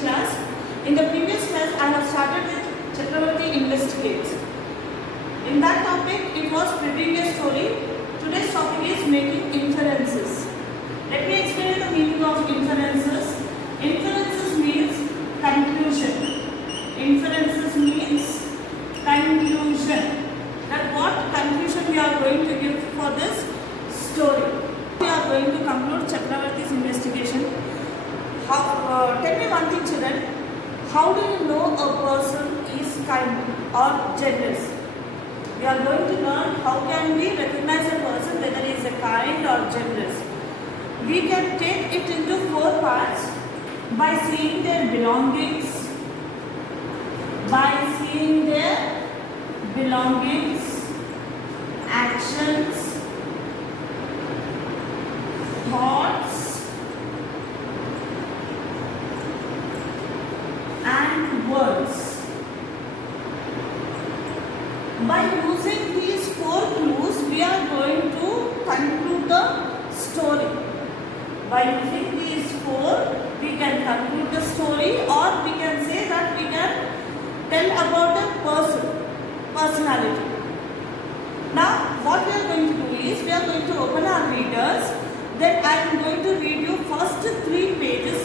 class. In the previous class, I have started with Chakravarti Investigates. In that topic, it was preparing a story. Today's topic is making inferences. Let me explain the meaning of inferences. Inferences means conclusion. Inferences means conclusion. That what conclusion we are going to give for this story. We are going to conclude Chakravarti's investigation. Tell me one thing, children. How do you know a person is kind or generous? We are going to learn how can we recognize a person whether he is a kind or generous. We can take it into 4 parts by seeing their belongings, actions, thoughts, and words. By using these 4 clues, we are going to conclude the story. By using these 4, we can conclude the story, or we can say that we can tell about a personality. Now, what we are going to do is, we are going to open our readers. Then I am going to read you first 3 pages,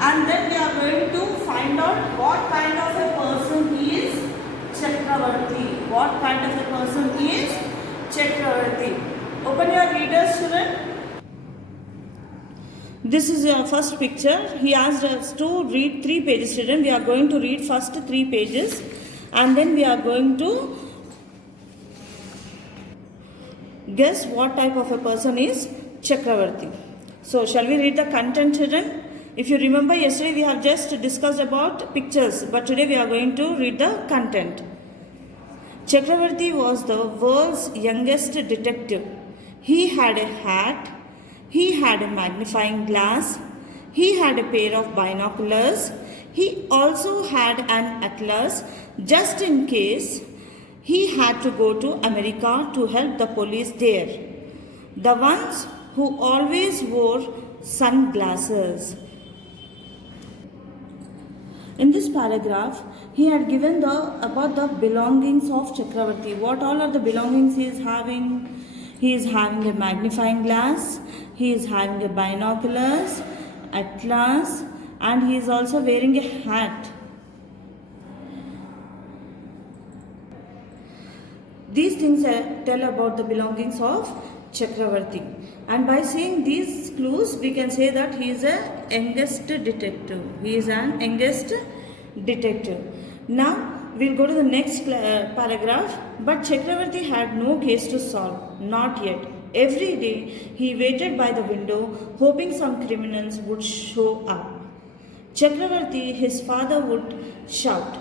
and then we are going to find out what kind of a person is Chakravarti. What kind of a person is Chakravarti? Open your readers, children. This is your first picture. He asked us to read 3 pages, children. We are going to read first 3 pages, and then we are going to guess what type of a person is Chakravarti. So, shall we read the content, children? If you remember, yesterday we have just discussed about pictures, but today we are going to read the content. Chakravarti was the world's youngest detective. He had a hat, he had a magnifying glass, he had a pair of binoculars, he also had an atlas just in case he had to go to America to help the police there. The ones who always wore sunglasses. In this paragraph, he had given about the belongings of Chakravarti. What all are the belongings he is having? He is having a magnifying glass, he is having a binoculars, atlas, and he is also wearing a hat. These things tell about the belongings of Chakravarti. And by seeing these clues, we can say that he is a youngest detective. He is an youngest detective. Now, we'll go to the next paragraph. But Chakravarti had no case to solve. Not yet. Every day, he waited by the window, hoping some criminals would show up. Chakravarti, his father, would shout,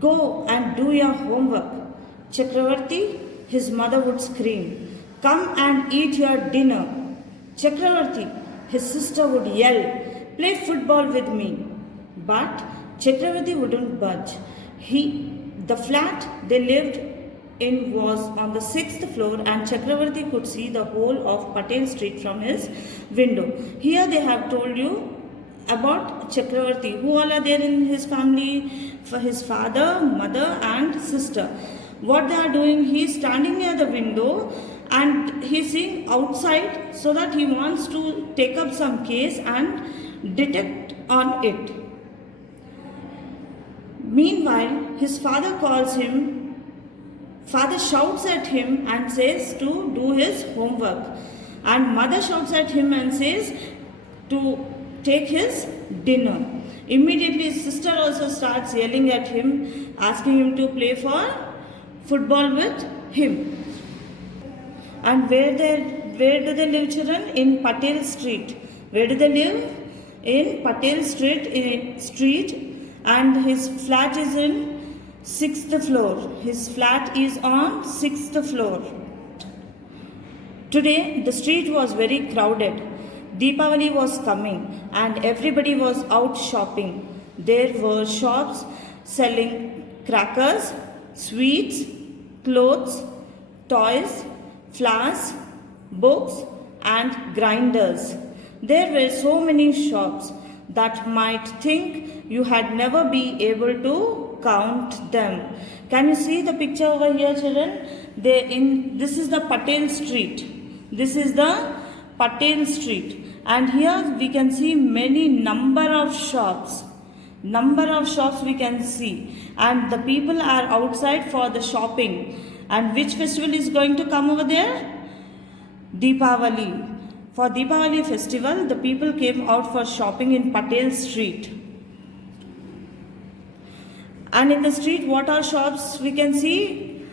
"Go and do your homework." Chakravarti, his mother, would scream, "Come and eat your dinner." Chakravarti, his sister, would yell, "Play football with me." But Chakravarti wouldn't budge. The flat they lived in was on the 6th floor, and Chakravarti could see the whole of Patel Street from his window. Here they have told you about Chakravarti. Who all are there in his family? For his father, mother, and sister. What they are doing, he is standing near the window and he is seeing outside so that he wants to take up some case and detect on it. Meanwhile, his father shouts at him and says to do his homework. And mother shouts at him and says to take his dinner. Immediately his sister also starts yelling at him, asking him to play for football with him. And where do they live, children? In Patel Street. Where do they live? In Patel Street, and his flat is in 6th floor. His flat is on 6th floor. Today the street was very crowded. Deepavali was coming and everybody was out shopping. There were shops selling crackers, sweets, clothes, toys, flowers, books and grinders. There were so many shops. that might think you had never be able to count them. Can you see the picture over here, children? This is the Patel Street. This is the Patel Street, and here we can see many number of shops. Number of shops we can see, and the people are outside for the shopping. And which festival is going to come over there? Deepavali. For Deepavali festival, the people came out for shopping in Patel Street. And in the street, what are shops we can see?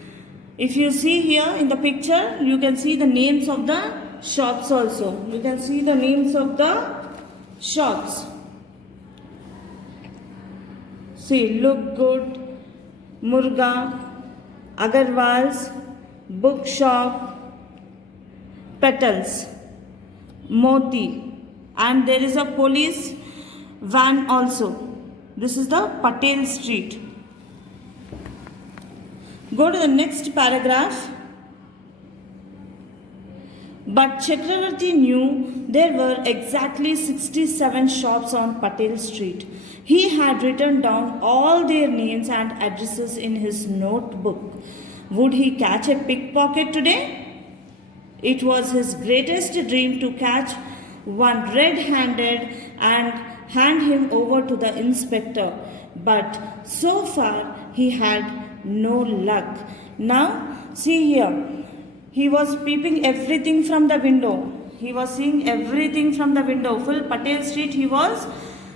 If you see here in the picture, you can see the names of the shops also. You can see the names of the shops. See, Look Good, Murga, Agarwal's, Bookshop, Petals, Moti, and there is a police van also. This is the Patel Street. Go to the next paragraph. But Chakravarti knew there were exactly 67 shops on Patel Street. He had written down all their names and addresses in his notebook. Would he catch a pickpocket today? It was his greatest dream to catch one red-handed and hand him over to the inspector. But so far he had no luck. Now see here. He was peeping everything from the window. He was seeing everything from the window. Full Patel Street he was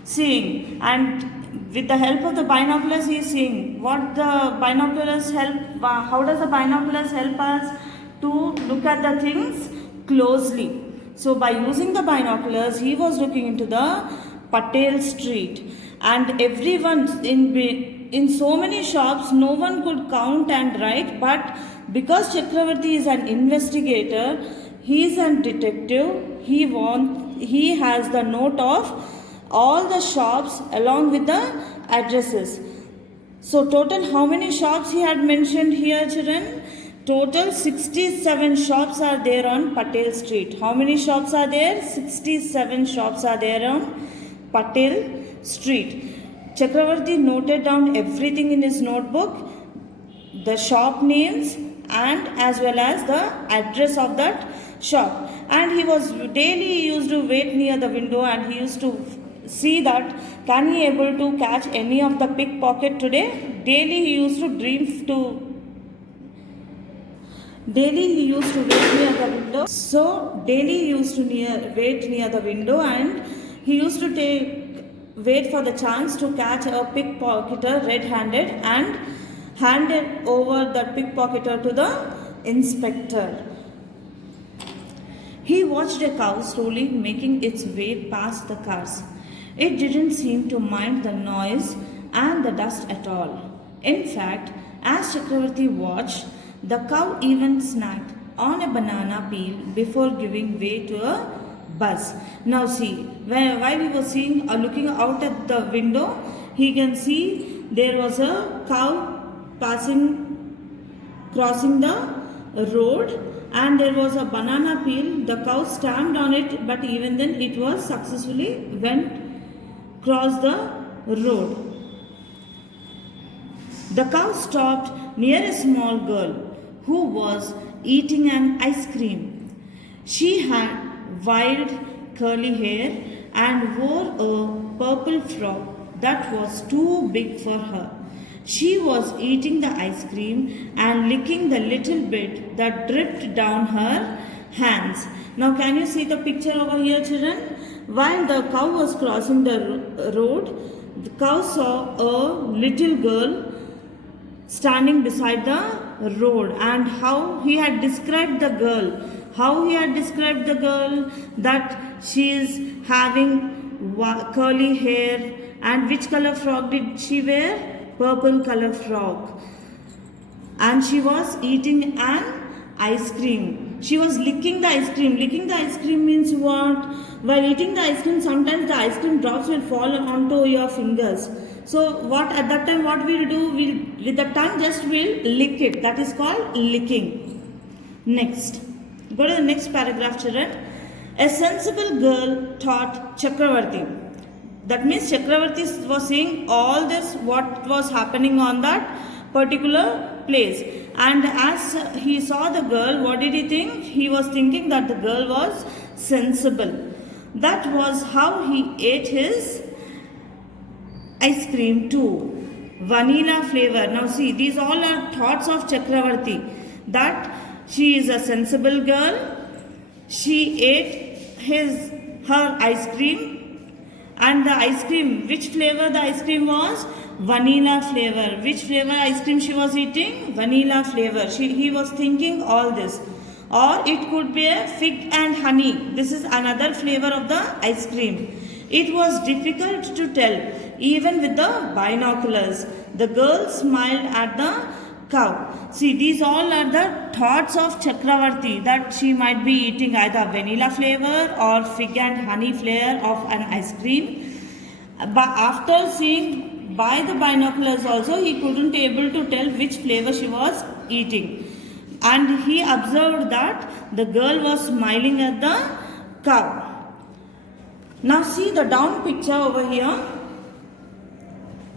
seeing. And with the help of the binoculars he is seeing. What the binoculars help? How does the binoculars help us to look at the things closely? So by using the binoculars, he was looking into the Patel Street. And everyone in so many shops, no one could count and write, but because Chakravarti is an investigator, he is a detective, he has the note of all the shops along with the addresses. So total how many shops he had mentioned here, children? Total 67 shops are there on Patel Street. How many shops are there? 67 shops are there on Patel Street. Chakravarti noted down everything in his notebook, the shop names and as well as the address of that shop. And he was daily used to wait near the window and he used to see that can he able to catch any of the pickpocket today. Daily he used to wait near the window. So daily he used to wait near the window and he used to wait for the chance to catch a pickpocketer red-handed and handed over the pickpocketer to the inspector. He watched a cow slowly making its way past the cars. It didn't seem to mind the noise and the dust at all. In fact, as Chakravarti watched, the cow even snacked on a banana peel before giving way to a buzz. Now see, while he was looking out at the window, he can see there was a cow crossing the road, and there was a banana peel. The cow stamped on it, but even then it was successfully crossed the road. The cow stopped near a small girl who was eating an ice cream. She had wild curly hair and wore a purple frock that was too big for her. She was eating the ice cream and licking the little bit that dripped down her hands. Now can you see the picture over here, children? While the cow was crossing the road, the cow saw a little girl standing beside the road, and how he had described the girl. That she is having curly hair, and which color frock did she wear? Purple color frock. And she was eating an ice cream. She was licking the ice cream. Licking the ice cream means what? While eating the ice cream, sometimes the ice cream drops will fall onto your fingers. So at that time what we'll do? With the tongue we'll lick it. That is called licking. Next. Go to the next paragraph, children. A sensible girl taught Chakravarti. That means Chakravarti was seeing all this what was happening on that particular place. And as he saw the girl, what did he think? He was thinking that the girl was sensible. That was how he ate his ice cream too. Vanilla flavor. Now see, these all are thoughts of Chakravarti, that she is a sensible girl. She ate her ice cream. And the ice cream, which flavor the ice cream was? Vanilla flavor. Which flavor ice cream she was eating? Vanilla flavor. He was thinking all this. Or it could be a fig and honey. This is another flavor of the ice cream. It was difficult to tell, even with the binoculars. The girl smiled at the cow. See, these all are the thoughts of Chakravarti, that she might be eating either vanilla flavor or fig and honey flavor of an ice cream. But after seeing by the binoculars also, he couldn't able to tell which flavor she was eating. And he observed that the girl was smiling at the cow. Now see the down picture over here.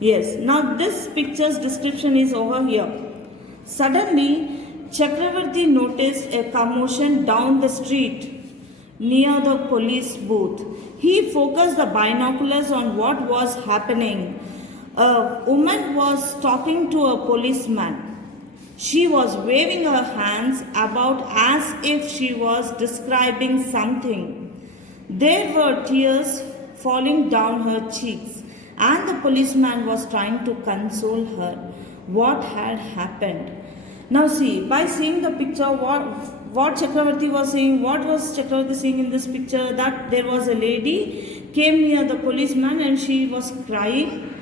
Yes, now this picture's description is over here. Suddenly, Chakravarti noticed a commotion down the street near the police booth. He focused the binoculars on what was happening. A woman was talking to a policeman. She was waving her hands about as if she was describing something. There were tears falling down her cheeks, and the policeman was trying to console her. What had happened? Now see, by seeing the picture, what Chakravarti was saying, what was Chakravarti seeing in this picture? That there was a lady came near the policeman and she was crying.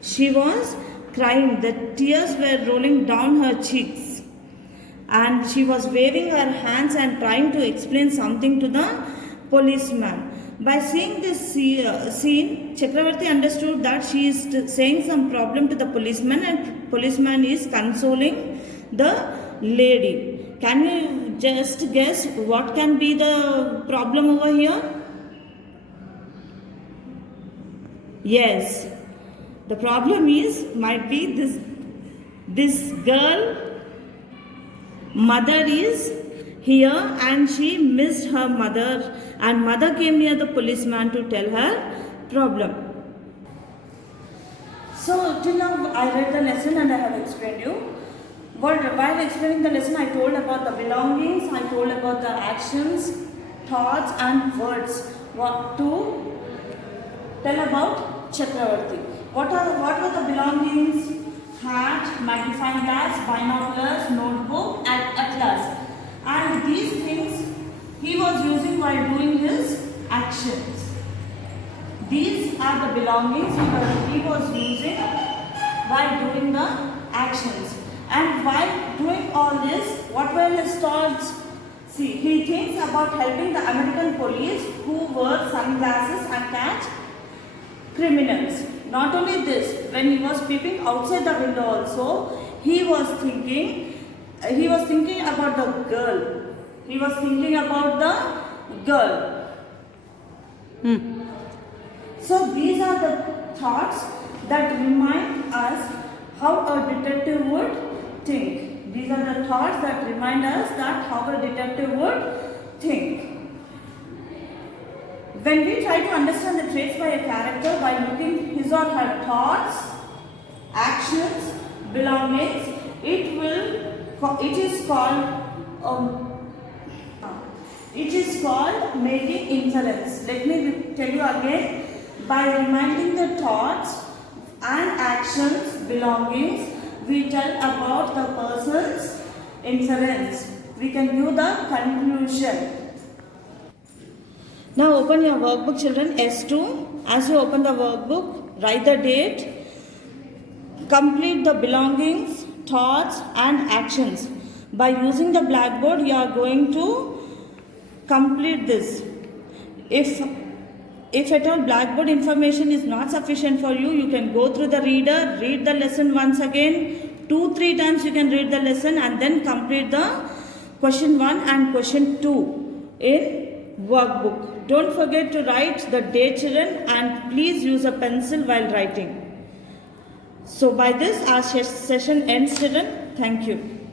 She was crying. The tears were rolling down her cheeks. And she was waving her hands and trying to explain something to the policeman. By seeing this scene, Chakravarti understood that she is saying some problem to the policeman, and policeman is consoling the lady. Can you just guess what can be the problem over here? Yes, the problem might be this girl mother is here and she missed her mother, and mother came near the policeman to tell her problem. So till now I read the lesson and I have explained you. But while explaining the lesson, I told about the belongings, I told about the actions, thoughts and words. What to tell about Chakravarti. What were the belongings? Hat, magnifying glass, binoculars, notebook and atlas. And these things he was using while doing his actions. These are the belongings he was using while doing the actions. And while doing all this, what were his thoughts? See, he thinks about helping the American police who wear sunglasses and catch criminals. Not only this, when he was peeping outside the window also, he was thinking about the girl. He was thinking about the girl. So these are the thoughts that remind us how a detective would think. These are the thoughts that remind us that how a detective would think. When we try to understand the traits by a character by looking his or her thoughts, actions, belongings, it is called making inference. Let me tell you again. By reminding the thoughts and actions, belongings, we tell about the person's inference. We can view the conclusion. Now open your workbook, children, S2. As you open the workbook, write the date, complete the belongings, thoughts and actions. By using the blackboard, you are going to complete this. If at all blackboard information is not sufficient for you, you can go through the reader, read the lesson once again. 2-3 times you can read the lesson and then complete the question 1 and question 2 in workbook. Don't forget to write the day, children, and please use a pencil while writing. So by this our session ends, children. Thank you.